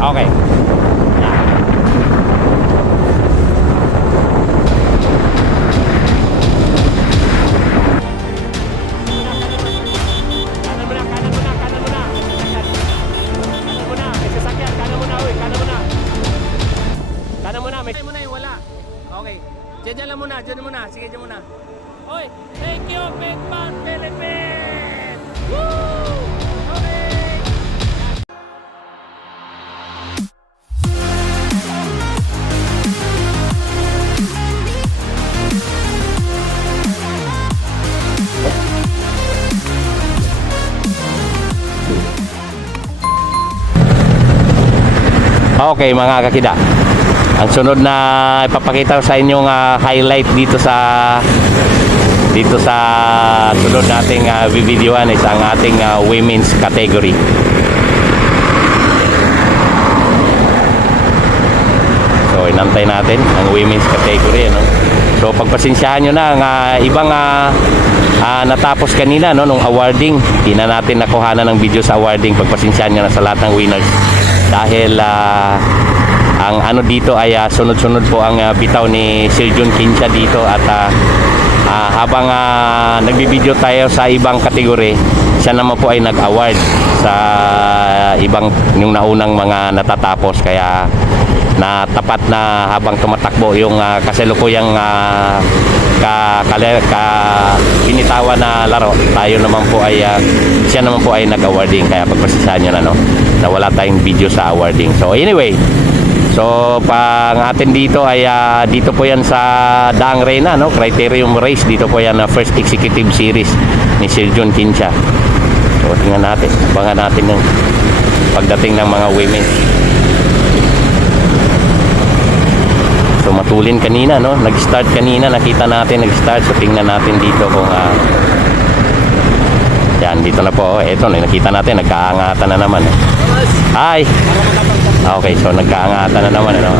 Okay. Yan. Kanan mo na, kanan mo na, kanan mo na. Kanan mo na, may sasakyan, kanan mo na, uy, kanan mo na. Kanan mo na, may... Mo na yung wala. Okay. Diyan lang muna, diyan muna. Sige, diyan muna. Oy, thank you, Pitman Philippines! Woo! Okay. Okay mga kakida, ang sunod na ipapakita ko sa inyong highlight dito sa sunod nating videoan is ang ating women's category. So inantay natin ang women's category, no? So pagpasensyahan nyo na ang ibang natapos kanina, no, nung awarding. Di na natin nakuhanan ng video sa awarding. Pagpasensyahan nyo na sa lahat ng winners dahil ang ano dito ay sunod-sunod po ang bitaw ni Sir John Kinsha dito. At habang nagbibideo tayo sa ibang kategory, siya naman po ay nag-award sa ibang yung naunang mga natatapos. Kaya natapat na habang tumatakbo yung kasalukuyang binitawan na laro, tayo naman po ay siya naman po ay nag-awarding. Kaya pagpasensyahan nyo na, no, na wala tayong video sa awarding. So anyway, so pang atin dito ay dito po yan sa Daang Reyna, no, Criterium Race. Dito po yan first executive series ni Sir John Kinsha. So tingnan natin, abangan natin ng pagdating ng mga women. So matulin kanina, no, nag-start kanina, nakita natin nag-start. So tingnan natin dito kung yan, dito na po. Eto, nakita natin nagkaangatan na naman. Hi. Okay, so nagkaangatan na naman, ano.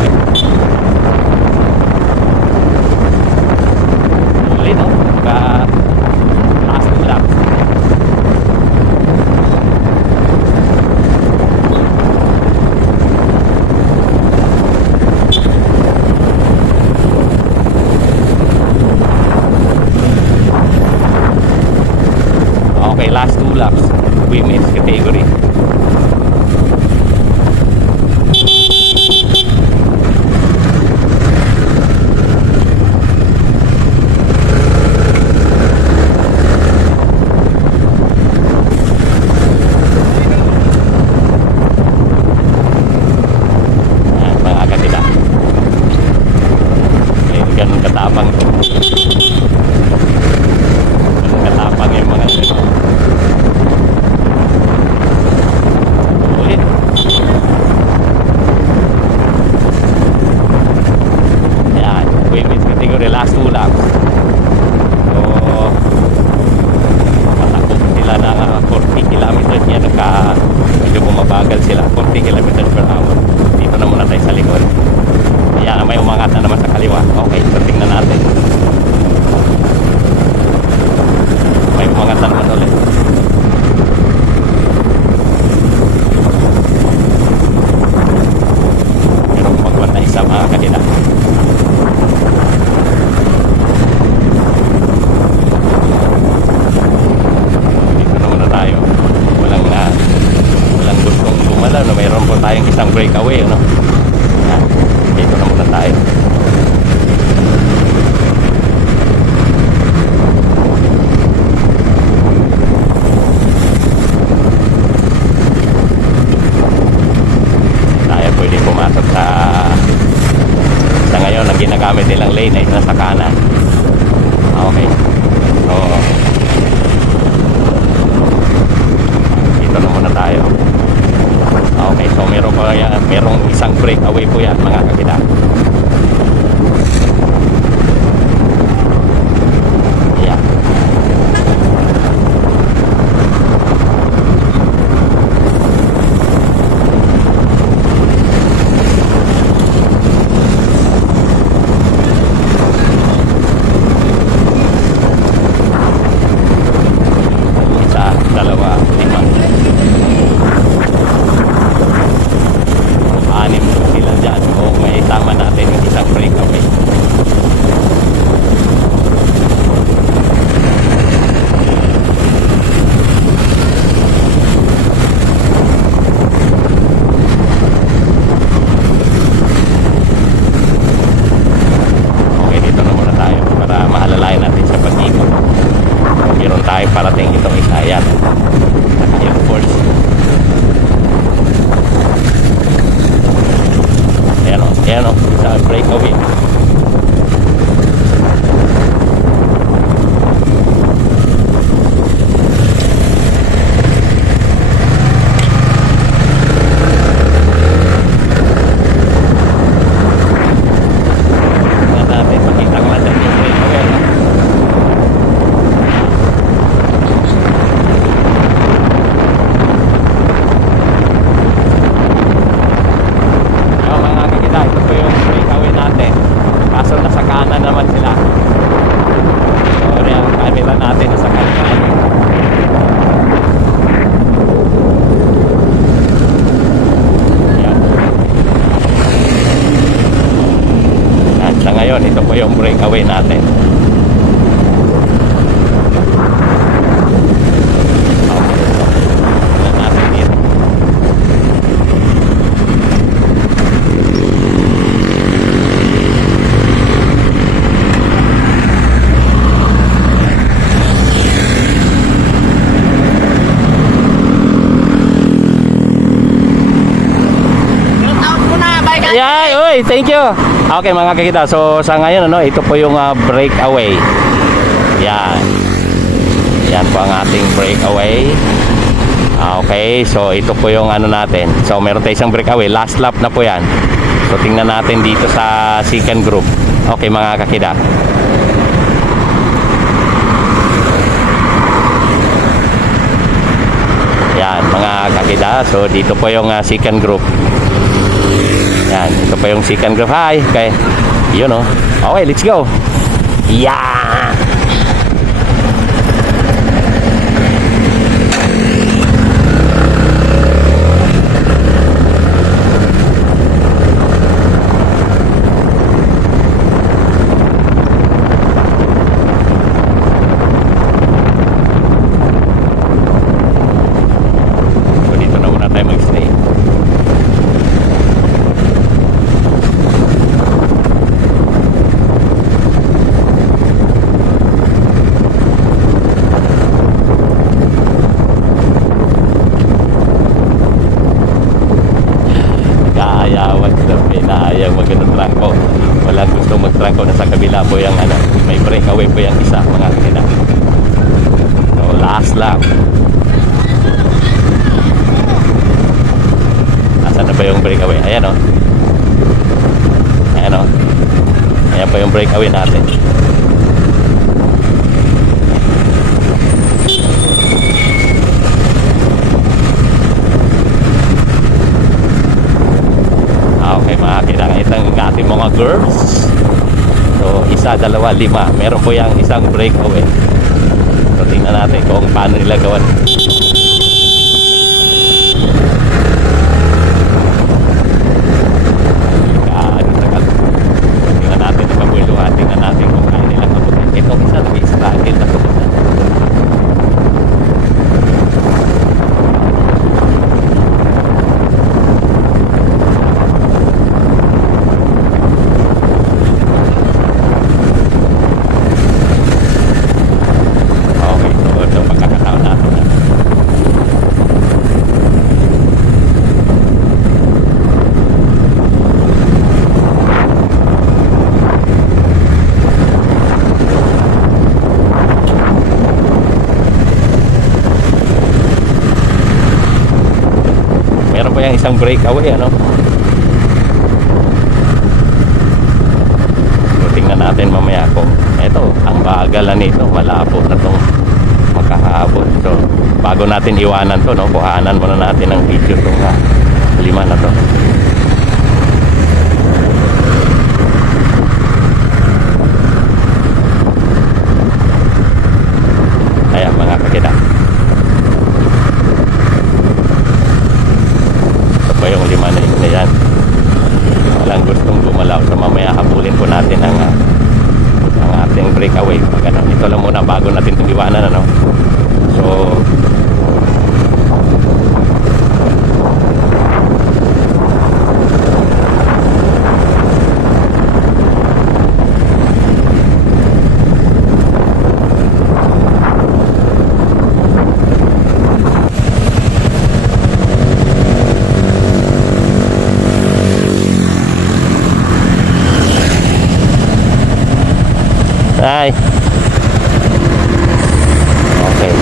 Ulit, no? Last lap. Okay, last 2 laps, women's category. Mga kakita, ganun katapang to. Ganun katapang yung mga ulit. Yan, women's category, last 2 laps. So patakbo sila ng 40 kilometers niya. Medyo bumabagal sila, 40 kilometers per hour. Dito na muna tayo sa likod. Ayan, may umangat na naman sa kaliwa. Okay, so tingnan natin. May umangat na naman ulit. Merong magwan na isa, mga kanila. Dito na muna tayo. Walang gustong lumalaw, no? Mayroon po tayong isang breakaway, no? Yan. Dito na muna tayo. Tayo pwede pumasok sa ngayon ang ginagamit nilang lane ay nasa kanan. Okay, so dito na muna tayo. Okay, so merong isang breakaway po yan, mga kakita. Yeah. po yung breakaway natin. Tingnan natin dito. Yeah, oy, thank you. Okay mga kakita, so sa ngayon ito po yung breakaway. Yan. Yan po ang ating breakaway. Okay, so ito po yung natin. So meron tayong isang breakaway, last lap na po yan. So tingnan natin dito sa second group. Okay mga kakita. Yan mga kakita, so dito po yung second group. Yan, ito pa yung second group. Hi, okay. Yun Okay, let's go. Yeah! So dito na muna tayo mag-stay. Walang gusto mag-trangko. Nasa kabila po yung may breakaway po yung isa mga kanina. So last lap. Asan na ba yung breakaway? Ayan Ayan Ayan po yung breakaway natin. Okay mga kinakitang ating mga girls. So isa, dalawa, lima. Meron po yung isang breakaway. So tingnan natin kung paano nila gawan. Tingnan natin ang kabuluhan. Tingnan natin kung kaya nila kabutin. Itong isa nag-i-struggle na kabutin. Meron pa yung isang breakaway So tingnan natin mamaya kung eto, ang bagalan nito, malabo na tong makahabol. So bago natin iwanan to kuhanan muna natin ang video tong lima na to. Ayan mga kakita. Pa yung lima na yun na yan. Walang gustong gumalaw. So mamaya habulin po natin ang ating breakaway. Ito lang muna bago natin itong iwanan So Ay. Okay.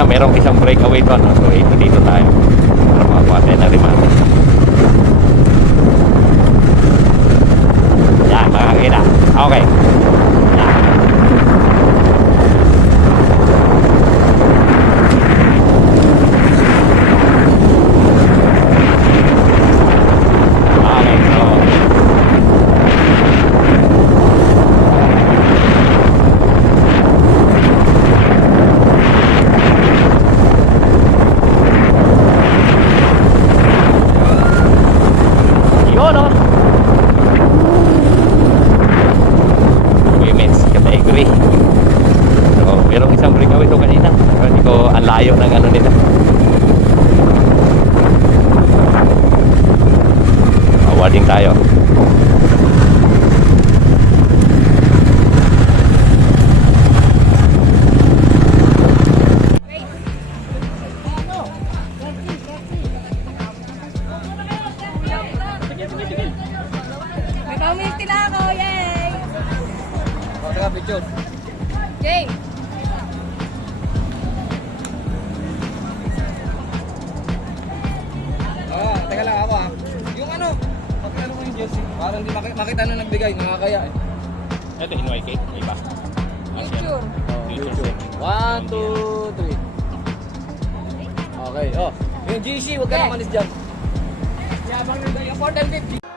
kanina, merong isang breakaway doon. No? So, ito dito tayo. Para makakuha tayo na remate. Yan, makakita. Okay. Yan. Okay, so yun, no? Women's category. So, merong isang breakaway ito kanina. Pero hindi ko ang layo ng ano nila. Awarding tayo. May pamilti na ako, yay! O, teka, picture. Yay! Teka lang ako Yung ano, pakilala mo yung jersey. Para hindi makita na nagbigay, nakakaya eh. Ito, NYK. Iba. Picture. YouTube. 1, 2, 3. Okay, oh. Yung GC, huwag ka Yeah. na manis dyan. Yabang nyo yung 4 and 50.